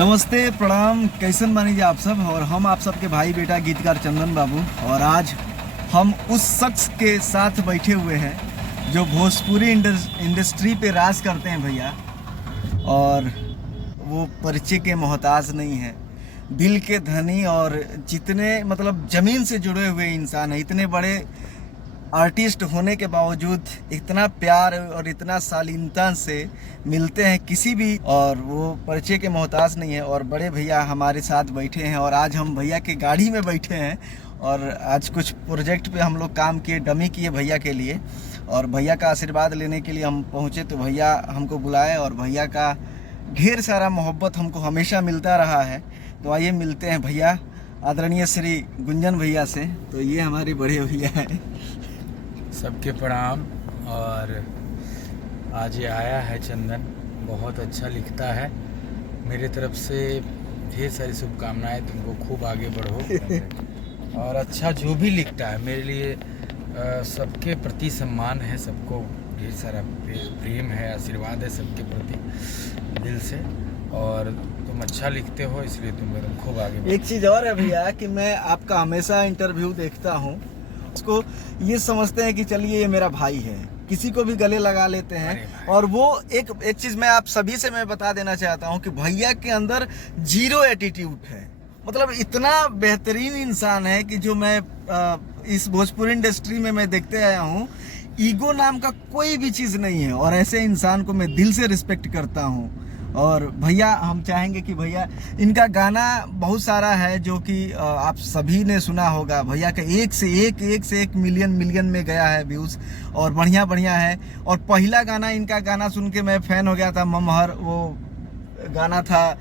नमस्ते, प्रणाम। कैसन बानी जी आप सब। और हम आप सबके भाई बेटा गीतकार चंदन बाबू। और आज हम उस शख्स के साथ बैठे हुए हैं जो भोजपुरी इंडस्ट्री पे राज करते हैं भैया। और वो परिचय के मोहताज नहीं है, दिल के धनी और जितने मतलब ज़मीन से जुड़े हुए इंसान हैं। इतने बड़े आर्टिस्ट होने के बावजूद इतना प्यार और इतना शालीनता से मिलते हैं किसी भी, और वो परिचय के मोहताज नहीं है। और बड़े भैया हमारे साथ बैठे हैं और आज हम भैया के गाड़ी में बैठे हैं और आज कुछ प्रोजेक्ट पे हम लोग काम किए, डमी किए भैया के लिए। और भैया का आशीर्वाद लेने के लिए हम पहुँचे तो भैया हमको बुलाए और भैया का ढेर सारा मोहब्बत हमको हमेशा मिलता रहा है। तो आइए मिलते हैं भैया आदरणीय श्री गुंजन भैया से। तो ये हमारे बड़े भैया हैं। सबके प्रणाम। और आज ये आया है चंदन, बहुत अच्छा लिखता है। मेरे तरफ से ढेर सारी शुभकामनाएं, तुमको खूब आगे बढ़ो। और अच्छा जो भी लिखता है मेरे लिए सबके प्रति सम्मान है, सबको ढेर सारा प्रेम है, आशीर्वाद है सबके प्रति दिल से। और तुम अच्छा लिखते हो इसलिए तुम खूब आगे बढ़ो। एक चीज़ और है भैया कि मैं आपका हमेशा इंटरव्यू देखता हूँ, उसको ये समझते हैं कि चलिए ये मेरा भाई है, किसी को भी गले लगा लेते हैं। और वो एक चीज़ मैं आप सभी से मैं बता देना चाहता हूँ कि भैया के अंदर जीरो एटीट्यूड है। मतलब इतना बेहतरीन इंसान है कि जो मैं इस भोजपुरी इंडस्ट्री में मैं देखते आया हूँ, ईगो नाम का कोई भी चीज़ नहीं है। और ऐसे इंसान को मैं दिल से रिस्पेक्ट करता हूँ। और भैया हम चाहेंगे कि भैया इनका गाना बहुत सारा है जो कि आप सभी ने सुना होगा। भैया का एक से एक मिलियन में गया है व्यूज़, और बढ़िया है। और पहला गाना इनका गाना सुन के मैं फ़ैन हो गया था, ममहर। वो गाना था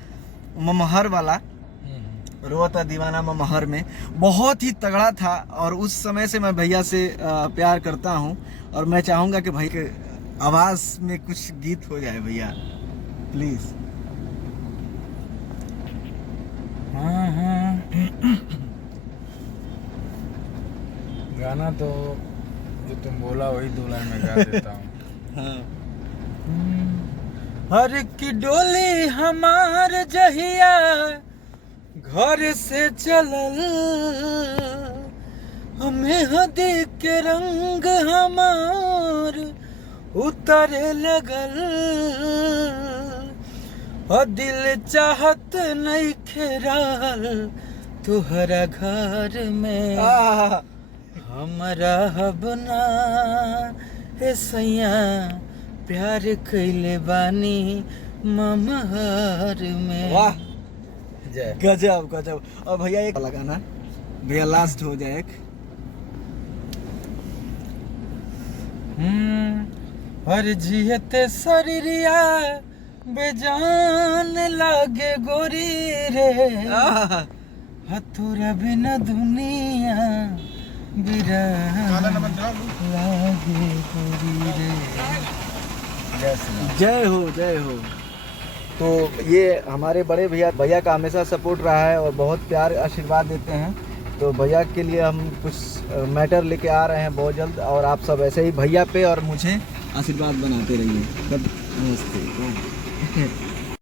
ममहर वाला, रोता दीवाना ममहर में, बहुत ही तगड़ा था। और उस समय से मैं भैया से प्यार करता हूँ। और मैं चाहूँगा कि भाई के आवाज़ में कुछ गीत हो जाए भैया, प्लीज। हाँ गाना तो जो तुम बोला वही 2 लाइन में गा देता हूँ। हर की डोली हमार जहिया घर से चलल, हमें हदी के रंग हमार उतरे लगल। और दिल चाहत नहीं खेराल तुहरा घर में, हमारा हबना हे सैया प्यार कैले बानी ममहर में। वाह, गजब गजब। और भैया एक लगाना भैया, लास्ट हो जाए एक। हर जियते शरीरिया बेजान लागे गोरी रे, हथुरा बिना दुनिया बिरान लागे गोरी रे। जय हो। तो ये हमारे बड़े भैया का हमेशा सपोर्ट रहा है और बहुत प्यार आशीर्वाद देते हैं। तो भैया के लिए हम कुछ मैटर लेके आ रहे हैं बहुत जल्द। और आप सब ऐसे ही भैया पे और मुझे आशीर्वाद बनाते रहिए। नमस्ते।